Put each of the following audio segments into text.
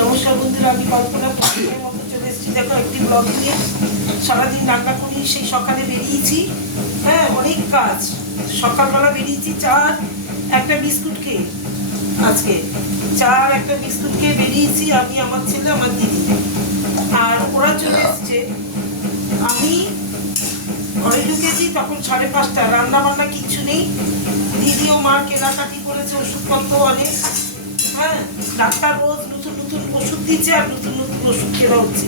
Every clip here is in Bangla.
নমস্কার বন্ধুরা, আমি কল্পনা প্রতিদিনের মতো চলে এসেছি। দেখো একটি ব্লগ নিয়ে। সারাদিন রান্না করি, সেই সকালে বেরিয়েছি। হ্যাঁ, অনেক কাজ। সকালবেলা বেরিয়েছি চা একটা বিস্কুট খেয়ে, আজকে চা একটা বিস্কুট খেয়ে বেরিয়েছি আমি, আমার ছেলে, আমার দিদি। আর ওরা চলে এসছে। আমি ঘরে ঢুকেছি তখন 5:30। রান্না বান্না কিচ্ছু নেই। দিদিও মা কেনাকাটি করেছে, ওষুধপত্র অনেক। হ্যাঁ, ডাক্তার রোজ নতুন নতুন ওষুধ দিচ্ছে আর নতুন নতুন ওষুধ খেলা হচ্ছে।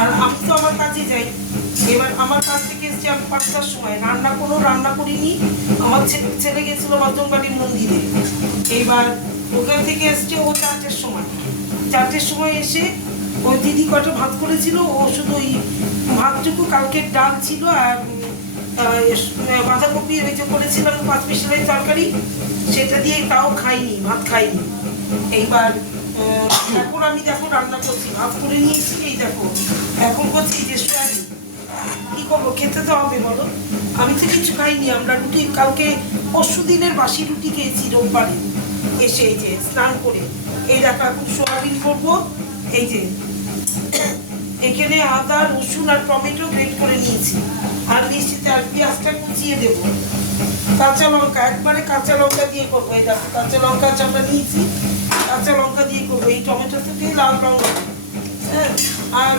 আর আমি তো আমার কাজে যাই। এবার আমার কাছ থেকে এসছি আমি 5টার সময়। রান্না করিনি। আমার ছেলে গেছিল বর্ধনবাড়ির মন্দিরে। এইবার ওখান থেকে এসছে ও 4টের সময়। 4টের সময় এসে ওই দিদি কটা ভাত করেছিল, ও শুধু ওই ভাতটুকু, কালকের ডাল ছিল আর বাঁধাকপি ওই যে করেছিলাম 5 মিশালের তরকারি, সেটা দিয়ে তাও খাইনি, ভাত খাইনি। এইবার এখন আমি দেখো রান্না করছি, ভাত করে নিয়েছি। এই দেখো এখন করছি যে সোয়াবিন। কি করবো, খেতে তো হবে বলো। আমি তো কিছু খাইনি। আমরা রুটি কালকে পরশু দিনের বাসি রুটি খেয়েছি রোববারে এসে, এই যে স্নান করে। এই দেখো এখন সোয়াবিন করবো। এই যে এখানে আদা, রসুন আর টমেটো গ্রেট করে নিয়েছি, আর নিশ্চিত আর পেঁয়াজটা কুচিয়ে দেবো। কাঁচা লঙ্কা, একবারে কাঁচা লঙ্কা দিয়ে করবো। এই দেখো কাঁচা লঙ্কা চাপা নিয়েছি, কাঁচা লঙ্কা দিয়ে করবো। এই টমেটো থেকে লাল লঙ্কা। হ্যাঁ, আর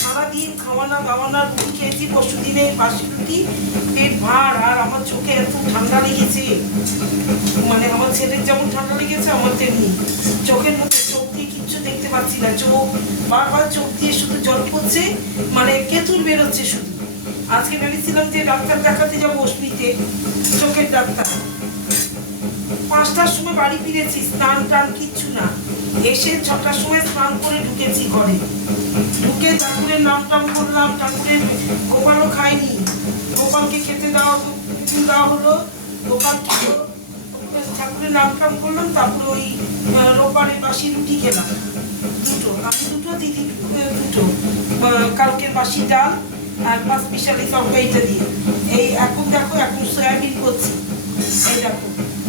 সারাদিন খাওয়ানা দাওয়ানা রুটি খেয়েছি, পরশু দিনে বাসি রুটি, পেট ভার। আর আমার চোখে এত ঠান্ডা লেগেছে, মানে আমার ছেলের যেমন ঠান্ডা লেগেছে আমার তেমনি। চোখের মধ্যে চোখ দিয়ে কিচ্ছু দেখতে পাচ্ছি না। চোখ বারবার চোখ দিয়ে শুধু জল পড়ছে, মানে কেতুর বেরোচ্ছে শুধু। আজকে ভেবেছিলাম যে ডাক্তার দেখাতে যাবো, অশ্বিতে চোখের ডাক্তার। 5টার সময় বাড়ি ফিরেছি, স্নান টান কিচ্ছু না। এসে 6টার সময় স্নান করে ঢুকেছি ঘরে। ঢুকে ঠাকুরের নাম টাম করলাম। ঠাকুরের গোপালও খাইনি, গোপালকে খেতে দেওয়া হলো। গোপাল খেলো, ঠাকুরের নাম টাম করলাম। তারপরে ওই রোববারের বাসি রুটি খেলাম দুটো, আমি দুটো, দিদি দুটো। কালকের বাসি ডাল আর 5 মিশালি তরকারিটা দিয়ে। এই এখন দেখো এখন সয়াবিন করছি। এই দেখো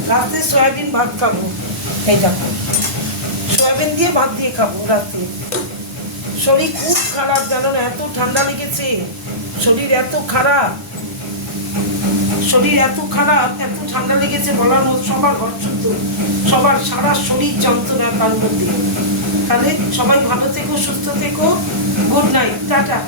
রাতে সয়াবিন ভাত খাবো। এই দেখো সয়াবিন দিয়ে ভাত দিয়ে খাবো রাতে। শরীর খুব খারাপ জানো না, এত ঠান্ডা লেগেছে। শরীর এত খারাপ, এত ঠান্ডা লেগেছে বলার মতো। সবার ঘর শুদ্ধ, সবার সারা শরীর যন্ত্রণা কান মধ্যে। তাহলে সবাই ভালো থেকো, সুস্থ থেকো। Good night, tata.